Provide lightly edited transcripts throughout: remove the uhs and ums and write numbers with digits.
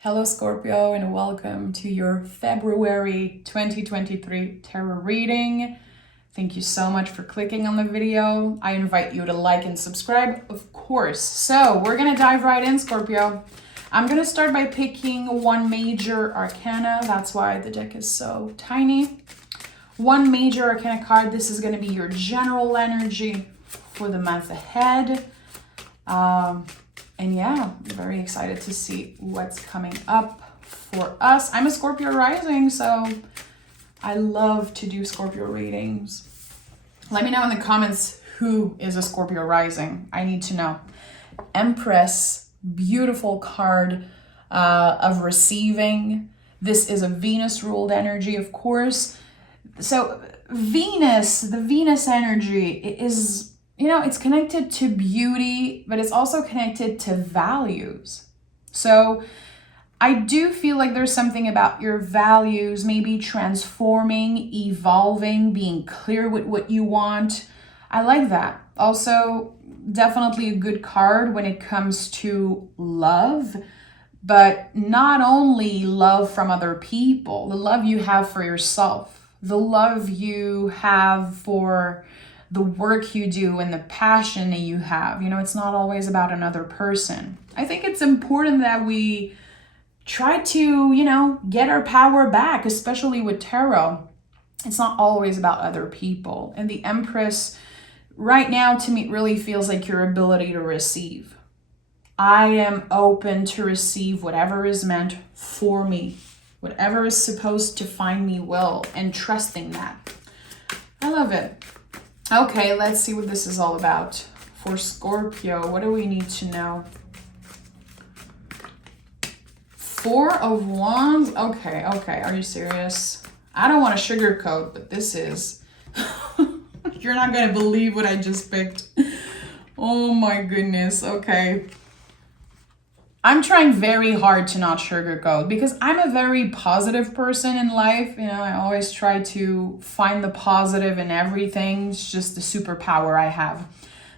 Hello Scorpio and welcome to your February 2023 tarot reading. Thank you so much for clicking on the video. I invite you to like and subscribe, of course. So we're gonna dive right in, Scorpio. I'm gonna start by picking one major arcana. That's why the deck is so tiny. One major arcana card. This is gonna be your general energy for the month ahead. And yeah, I'm very excited to see what's coming up for us. I'm a Scorpio rising, so I love to do Scorpio readings. Let me know in the comments who is a Scorpio rising. I need to know. Empress, beautiful card of receiving. This is a Venus ruled energy, of course. So Venus, the Venus energy is, it's connected to beauty, but it's also connected to values. So I do feel like there's something about your values, maybe transforming, evolving, being clear with what you want. I like that. Also, definitely a good card when it comes to love, but not only love from other people, the love you have for yourself, the love you have for the work you do and the passion that you have. It's not always about another person. I think it's important that we try to, get our power back, especially with tarot. It's not always about other people. And the Empress right now to me really feels like your ability to receive. I am open to receive whatever is meant for me, whatever is supposed to find me will, and trusting that. I love it. Okay, let's see what this is all about for Scorpio. What do we need to know? Four of Wands. Okay. Are you serious? I don't want to sugarcoat, but this is... You're not going to believe what I just picked. Oh my goodness. Okay. I'm trying very hard to not sugarcoat because I'm a very positive person in life. I always try to find the positive in everything. It's just the superpower I have.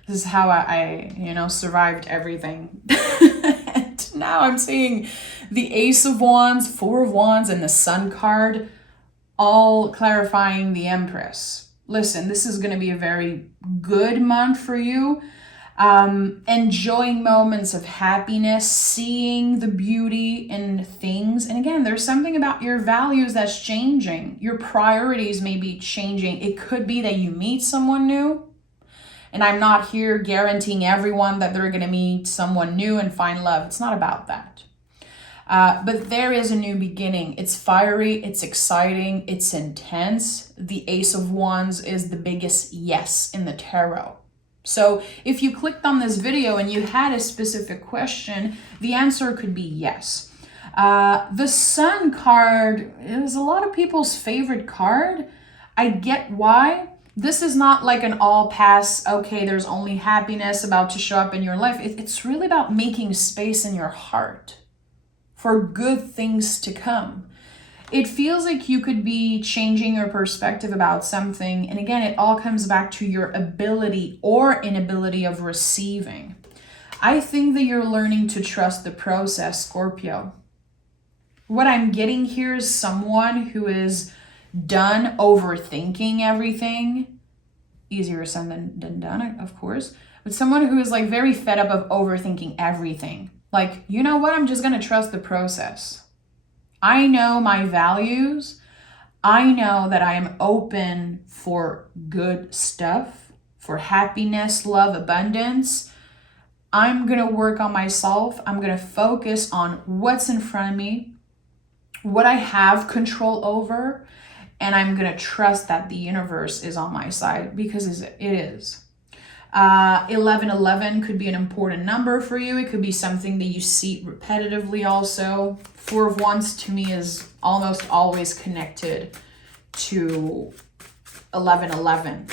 This is how I survived everything. And now I'm seeing the Ace of Wands, Four of Wands, and the Sun card, all clarifying the Empress. Listen, this is going to be a very good month for you. Enjoying moments of happiness, seeing the beauty in things. And again, there's something about your values that's changing. Your priorities may be changing. It could be that you meet someone new. And I'm not here guaranteeing everyone that they're going to meet someone new and find love. It's not about that. But there is a new beginning. It's fiery, it's exciting, it's intense. The Ace of Wands is the biggest yes in the tarot. So if you clicked on this video and you had a specific question, the answer could be yes. The Sun card is a lot of people's favorite card. I get why. This is not like an all pass, okay, there's only happiness about to show up in your life. It's really about making space in your heart for good things to come. It feels like you could be changing your perspective about something. And again, it all comes back to your ability or inability of receiving. I think that you're learning to trust the process, Scorpio. What I'm getting here is someone who is done overthinking everything. Easier said than done, of course. But someone who is like very fed up of overthinking everything. Like, you know what? I'm just going to trust the process. I know my values. I know that I am open for good stuff, for happiness, love, abundance. I'm going to work on myself. I'm going to focus on what's in front of me, what I have control over, and I'm going to trust that the universe is on my side because it is. 1111 could be an important number for you. It could be something that you see repetitively also. Four of Wands to me is almost always connected to 1111.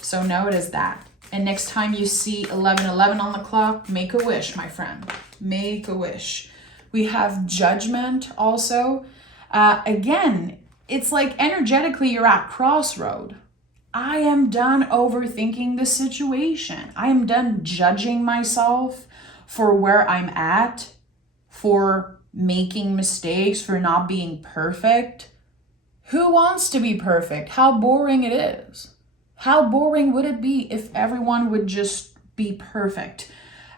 So know it as that. And next time you see 1111 on the clock, make a wish, my friend. Make a wish. We have Judgment also. Again, it's like energetically you're at crossroad. I am done overthinking the situation. I am done judging myself for where I'm at, for making mistakes, for not being perfect. Who wants to be perfect? How boring it is. How boring would it be if everyone would just be perfect?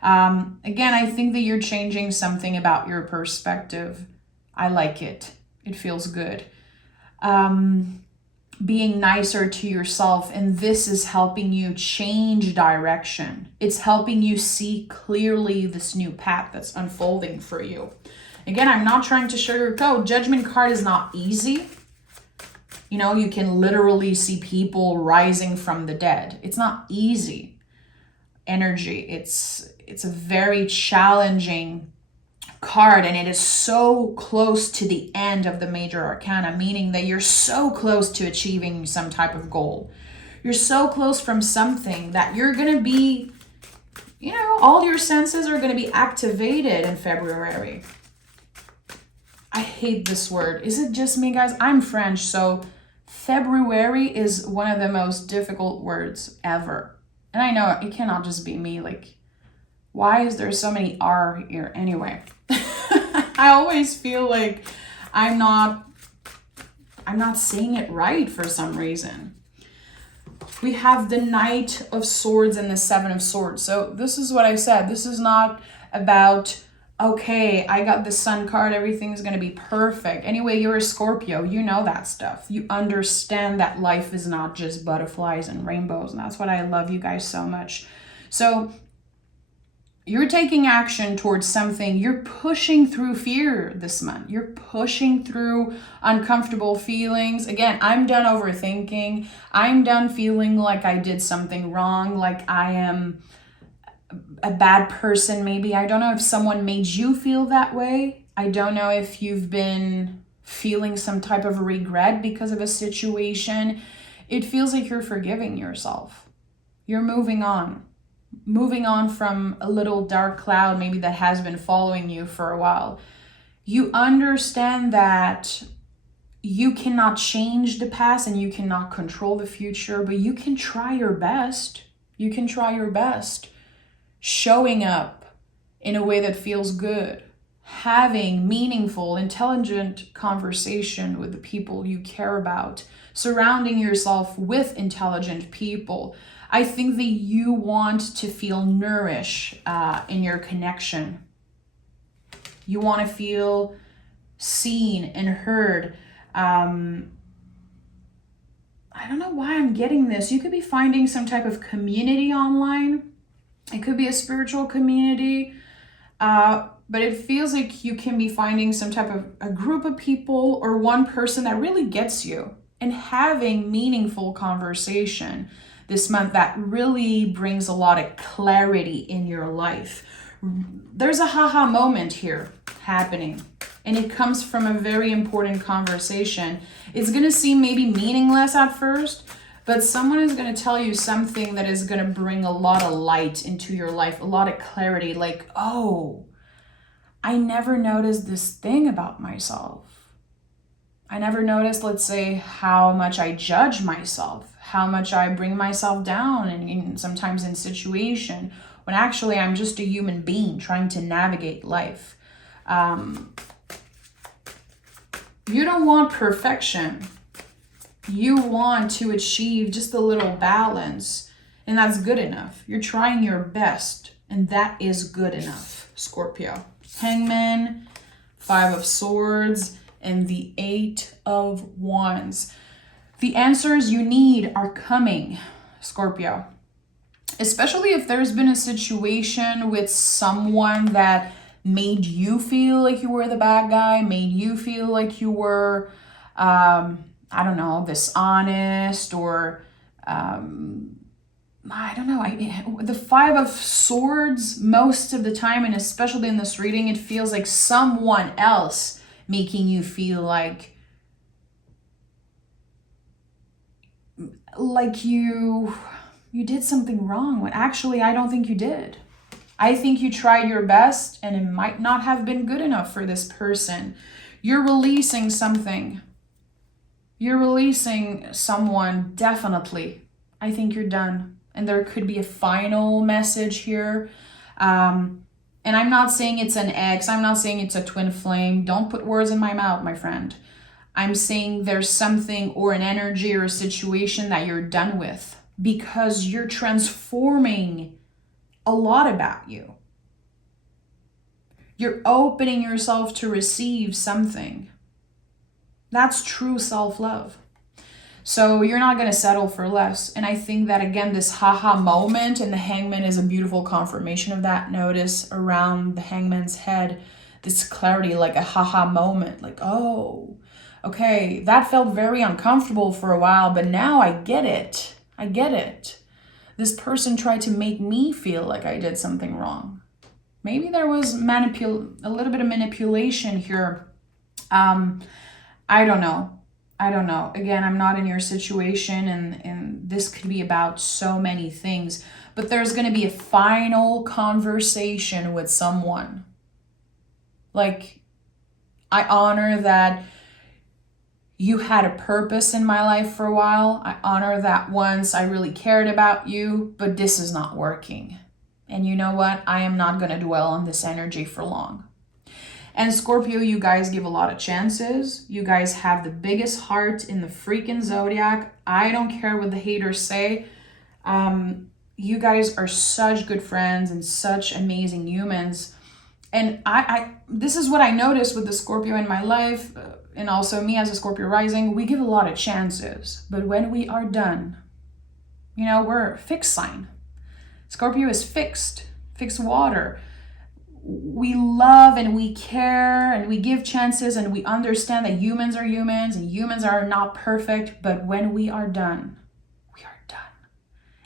Again, I think that you're changing something about your perspective. I like it. It feels good. Being nicer to yourself, and this is helping you change direction. It's helping you see clearly this new path that's unfolding for you. Again, I'm not trying to sugarcoat. Judgment card is not easy. You know, you can literally see people rising from the dead. It's not easy energy. It's a very challenging card, and it is so close to the end of the major arcana, meaning that you're so close to achieving some type of goal. You're so close from something that you're going to be, you know, all your senses are going to be activated in February. I hate this word. Is it just me, guys? I'm French, so February is one of the most difficult words ever. And I know it cannot just be me. Like, why is there so many R here? Anyway, I always feel like I'm not saying it right for some reason. We have the Knight of Swords and the Seven of Swords. So this is what I said. This is not about, okay, I got the Sun card, everything's going to be perfect. Anyway, you're a Scorpio. You know that stuff. You understand that life is not just butterflies and rainbows. And that's what I love you guys so much. So you're taking action towards something. You're pushing through fear this month. You're pushing through uncomfortable feelings. Again, I'm done overthinking. I'm done feeling like I did something wrong, like I am a bad person maybe. I don't know if someone made you feel that way. I don't know if you've been feeling some type of regret because of a situation. It feels like you're forgiving yourself. You're moving on from a little dark cloud maybe that has been following you for a while. You understand that you cannot change the past and you cannot control the future, but you can try your best. You can try your best. Showing up in a way that feels good. Having meaningful, intelligent conversation with the people you care about. Surrounding yourself with intelligent people. I think that you want to feel nourished in your connection. You want to feel seen and heard. I don't know why I'm getting this. You could be finding some type of community online. It could be a spiritual community. But it feels like you can be finding some type of a group of people or one person that really gets you and having meaningful conversation this month that really brings a lot of clarity in your life. There's a haha moment here happening, and it comes from a very important conversation. It's going to seem maybe meaningless at first, but someone is going to tell you something that is going to bring a lot of light into your life, a lot of clarity, like, oh, I never noticed this thing about myself. I never noticed, let's say, how much I judge myself, how much I bring myself down, and sometimes in situation when actually I'm just a human being trying to navigate life. You don't want perfection. You want to achieve just a little balance, and that's good enough. You're trying your best, and that is good enough, Scorpio. Hangman, Five of Swords, and the Eight of Wands. The answers you need are coming, Scorpio. Especially if there's been a situation with someone that made you feel like you were the bad guy, made you feel like you were, I don't know, dishonest, or I don't know. The Five of Swords, most of the time, and especially in this reading, it feels like someone else making you feel like you did something wrong, when actually I don't think you did. I think you tried your best, and it might not have been good enough for this person. You're releasing something. You're releasing someone, definitely. I think you're done. And there could be a final message here. And And I'm not saying it's an ex. I'm not saying it's a twin flame. Don't put words in my mouth, my friend. I'm saying there's something or an energy or a situation that you're done with because you're transforming a lot about you. You're opening yourself to receive something. That's true self-love. So you're not going to settle for less. And I think that, again, this haha moment and the hangman is a beautiful confirmation of that. Notice around the hangman's head, this clarity, like a haha moment, like, oh, okay, that felt very uncomfortable for a while, but now I get it. I get it. This person tried to make me feel like I did something wrong. Maybe there was a little bit of manipulation here. I don't know. Again, I'm not in your situation, and this could be about so many things. But there's going to be a final conversation with someone. Like, I honor that you had a purpose in my life for a while. I honor that once I really cared about you, but this is not working. And you know what? I am not going to dwell on this energy for long. And Scorpio, you guys give a lot of chances. You guys have the biggest heart in the freaking zodiac. I don't care what the haters say. You guys are such good friends and such amazing humans. And this is what I noticed with the Scorpio in my life, and also me as a Scorpio rising. We give a lot of chances, but when we are done, we're a fixed sign. Scorpio is fixed water. We love and we care and we give chances and we understand that humans are humans and humans are not perfect, but when we are done, we are done.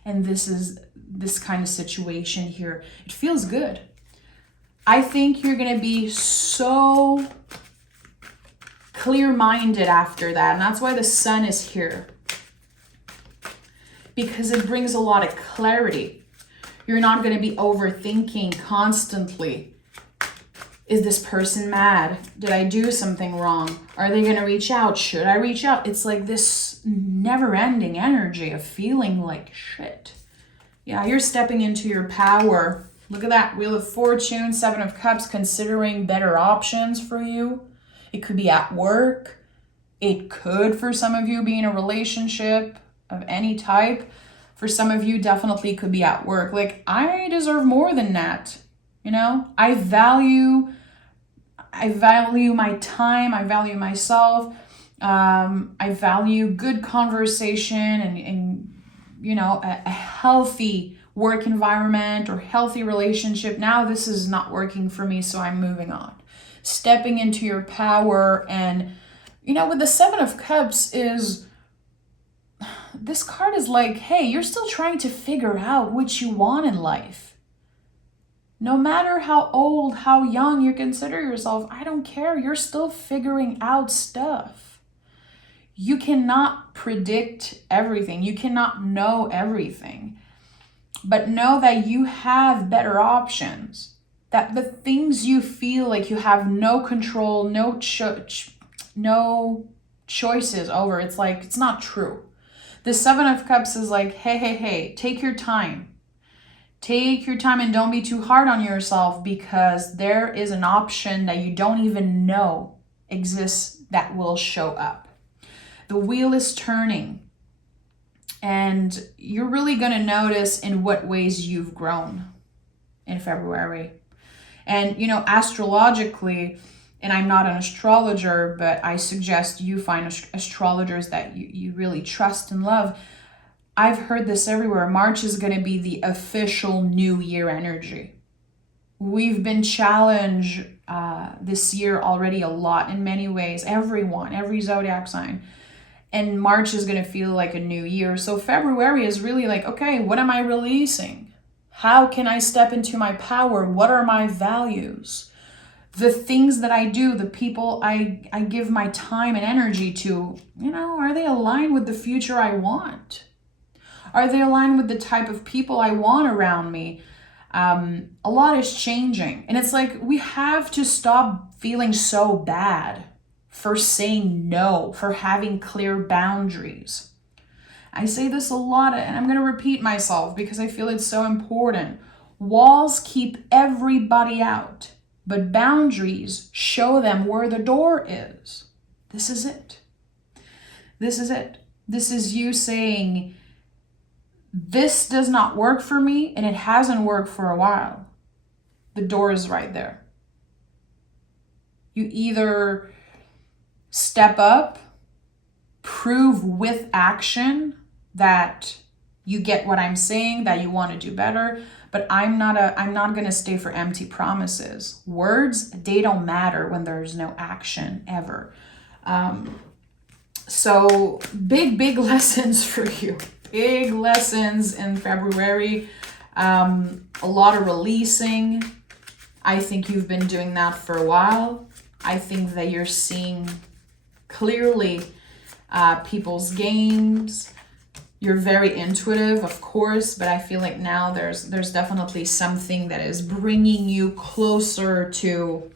And this is this kind of situation here. It feels good. I think you're going to be so clear-minded after that. And that's why the sun is here. Because it brings a lot of clarity. You're not going to be overthinking constantly. Is this person mad? Did I do something wrong? Are they going to reach out? Should I reach out? It's like this never-ending energy of feeling like shit. Yeah, you're stepping into your power. Look at that. Wheel of Fortune, Seven of Cups, considering better options for you. It could be at work. It could, for some of you, be in a relationship of any type. For some of you, definitely could be at work. Like, I deserve more than that. I value my time. I value myself. I value good conversation and a healthy work environment or healthy relationship. Now this is not working for me, so I'm moving on. Stepping into your power. And, with the Seven of Cups this card is like, hey, you're still trying to figure out what you want in life. No matter how old, how young you consider yourself, I don't care. You're still figuring out stuff. You cannot predict everything. You cannot know everything. But know that you have better options. That the things you feel like you have no control, no choices over, it's like, it's not true. The Seven of Cups is like, hey, take your time. Take your time and don't be too hard on yourself, because there is an option that you don't even know exists that will show up. The wheel is turning, and you're really going to notice in what ways you've grown in February. And, astrologically, and I'm not an astrologer, but I suggest you find astrologers that you really trust and love. I've heard this everywhere. March is going to be the official New Year energy. We've been challenged this year already a lot in many ways. Every zodiac sign. And March is going to feel like a new year. So February is really like, okay, what am I releasing? How can I step into my power? What are my values? The things that I do, the people I give my time and energy to, are they aligned with the future I want? Are they aligned with the type of people I want around me? A lot is changing. And it's like, we have to stop feeling so bad for saying no, for having clear boundaries. I say this a lot, and I'm going to repeat myself because I feel it's so important. Walls keep everybody out, but boundaries show them where the door is. This is it. This is it. This is you saying, this does not work for me, and it hasn't worked for a while. The door is right there. You either step up, prove with action that you get what I'm saying, that you want to do better, but I'm not going to stay for empty promises. Words, they don't matter when there's no action ever. So big lessons for you. Big lessons in February. A lot of releasing. I think you've been doing that for a while. I think that you're seeing clearly people's games. You're very intuitive, of course, but I feel like now there's definitely something that is bringing you closer to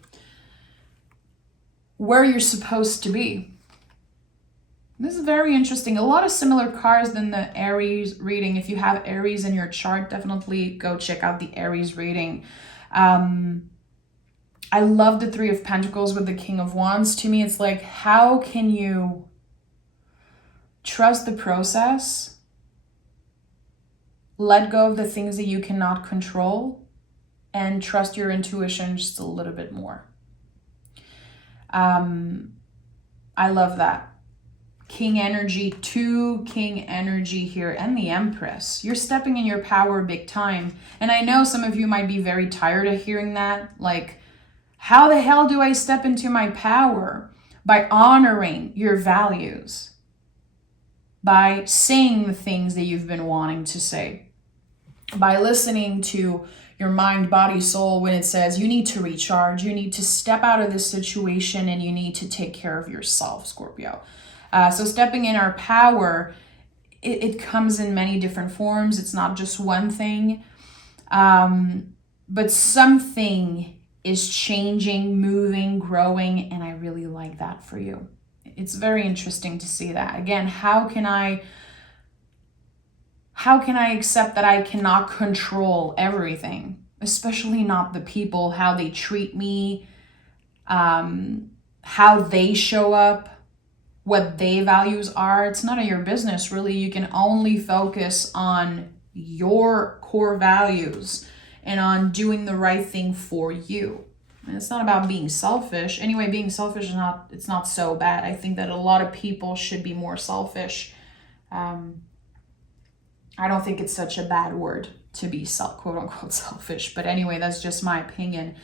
where you're supposed to be. This is very interesting. A lot of similar cards than the Aries reading. If you have Aries in your chart, definitely go check out the Aries reading. I love the Three of Pentacles with the King of Wands. To me, it's like, how can you trust the process? Let go of the things that you cannot control and trust your intuition just a little bit more. I love that. King energy, 2 King energy here, and the Empress. You're stepping in your power big time. And I know some of you might be very tired of hearing that. Like, how the hell do I step into my power? By honoring your values. By saying the things that you've been wanting to say. By listening to your mind, body, soul when it says you need to recharge, you need to step out of this situation, and you need to take care of yourself, Scorpio. So stepping in our power, it comes in many different forms. It's not just one thing, but something is changing, moving, growing, and I really like that for you. It's very interesting to see that. Again, how can I accept that I cannot control everything, especially not the people, how they treat me, how they show up, what their values are? It's none of your business, really. You can only focus on your core values and on doing the right thing for you. And it's not about being selfish. Anyway, being selfish it's not so bad. I think that a lot of people should be more selfish. I don't think it's such a bad word to be quote unquote selfish. But anyway, that's just my opinion.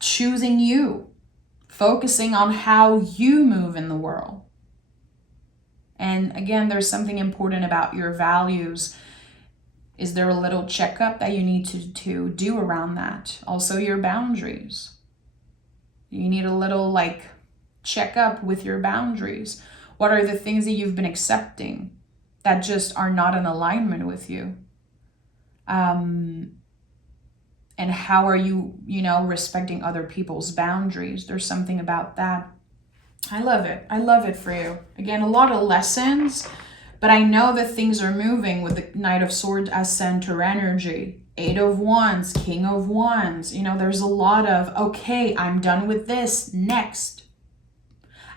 Choosing you, focusing on how you move in the world. And again, there's something important about your values. Is there a little checkup that you need to do around that? Also your boundaries. You need a little checkup with your boundaries. What are the things that you've been accepting that just are not in alignment with you? And how are you, respecting other people's boundaries? There's something about that. I love it. I love it for you. Again, a lot of lessons, but I know that things are moving with the Knight of Swords as center energy. 8 of Wands, King of Wands. There's a lot of, okay, I'm done with this. Next.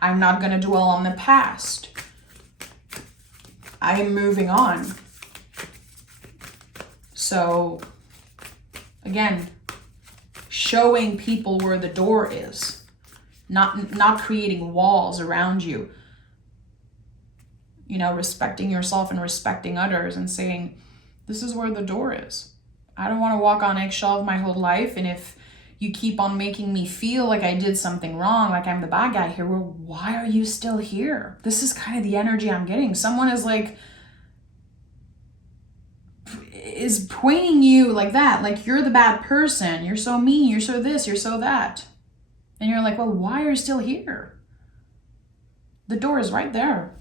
I'm not going to dwell on the past. I am moving on. So, again, showing people where the door is. Not creating walls around you. Respecting yourself and respecting others and saying, this is where the door is. I don't want to walk on eggshells my whole life. And if you keep on making me feel like I did something wrong, like I'm the bad guy here, well, why are you still here? This is kind of the energy I'm getting. Someone is pointing you like that, like you're the bad person. You're so mean. You're so this. You're so that. And you're like, well, why are you still here? The door is right there.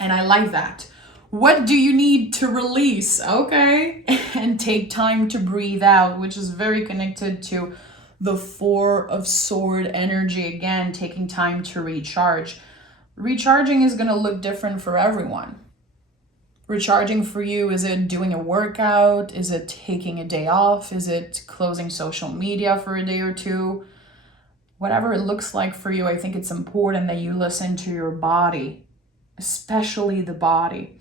And I like that. What do you need to release? Okay. And take time to breathe out, which is very connected to the 4 of Swords energy. Again, taking time to recharge. Recharging is going to look different for everyone. Recharging for you, is it doing a workout? Is it taking a day off? Is it closing social media for a day or two? Whatever it looks like for you, I think it's important that you listen to your body, especially the body.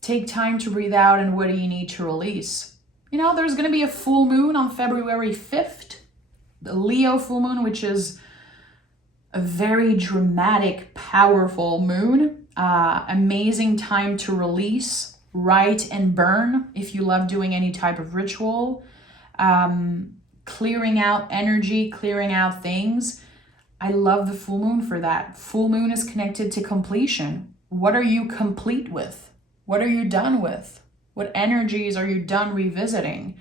Take time to breathe out, and what do you need to release? You know, there's going to be a full moon on February 5th, the Leo full moon, which is a very dramatic, powerful moon. Amazing time to release, write, and burn if you love doing any type of ritual. Clearing out energy, clearing out things. I love the full moon for that. Full moon is connected to completion. What are you complete with? What are you done with? What energies are you done revisiting?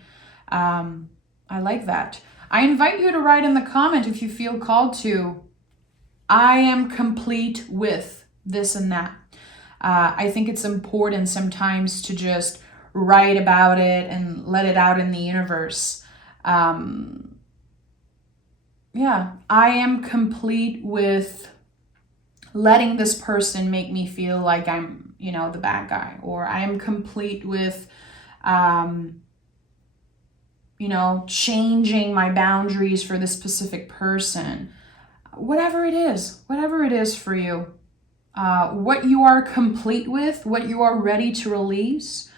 I like that. I invite you to write in the comment if you feel called to. I am complete with this and that. I think it's important sometimes to just write about it and let it out in the universe. Yeah, I am complete with letting this person make me feel like I'm, you know, the bad guy, or I am complete with, you know, changing my boundaries for this specific person. Whatever it is for you, what you are complete with, what you are ready to release,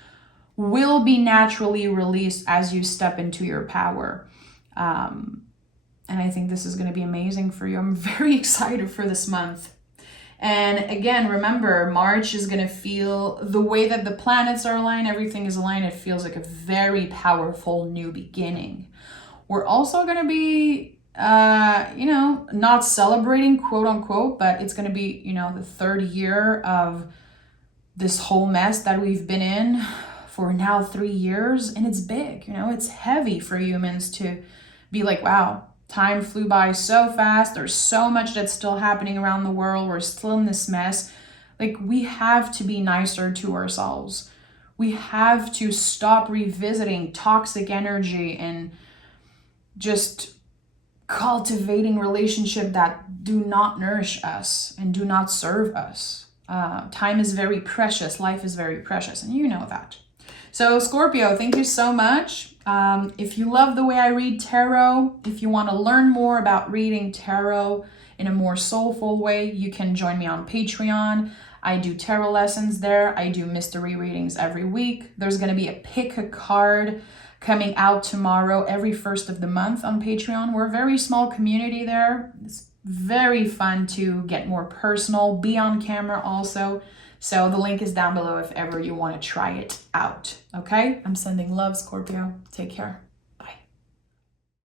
will be naturally released as you step into your power. And I think this is going to be amazing for you. I'm very excited for this month. And again, remember, March is going to feel the way that the planets are aligned, everything is aligned. It feels like a very powerful new beginning. We're also going to be, you know, not celebrating, quote unquote, but it's going to be, you know, the third year of this whole mess that we've been in for now 3 years. And it's big, you know, it's heavy for humans to be like, wow, time flew by so fast. There's so much that's still happening around the world. We're still in this mess. Like, we have to be nicer to ourselves. We have to stop revisiting toxic energy and just cultivating relationships that do not nourish us and do not serve us. Time is very precious. Life is very precious. And you know that. So Scorpio, thank you so much. If you love the way I read tarot, if you want to learn more about reading tarot in a more soulful way, you can join me on Patreon. I do tarot lessons there. I do mystery readings every week. There's going to be a pick a card coming out tomorrow, every first of the month on Patreon. We're a very small community there. It's very fun to get more personal, be on camera also. So the link is down below if ever you want to try it out. Okay? I'm sending love, Scorpio. Take care.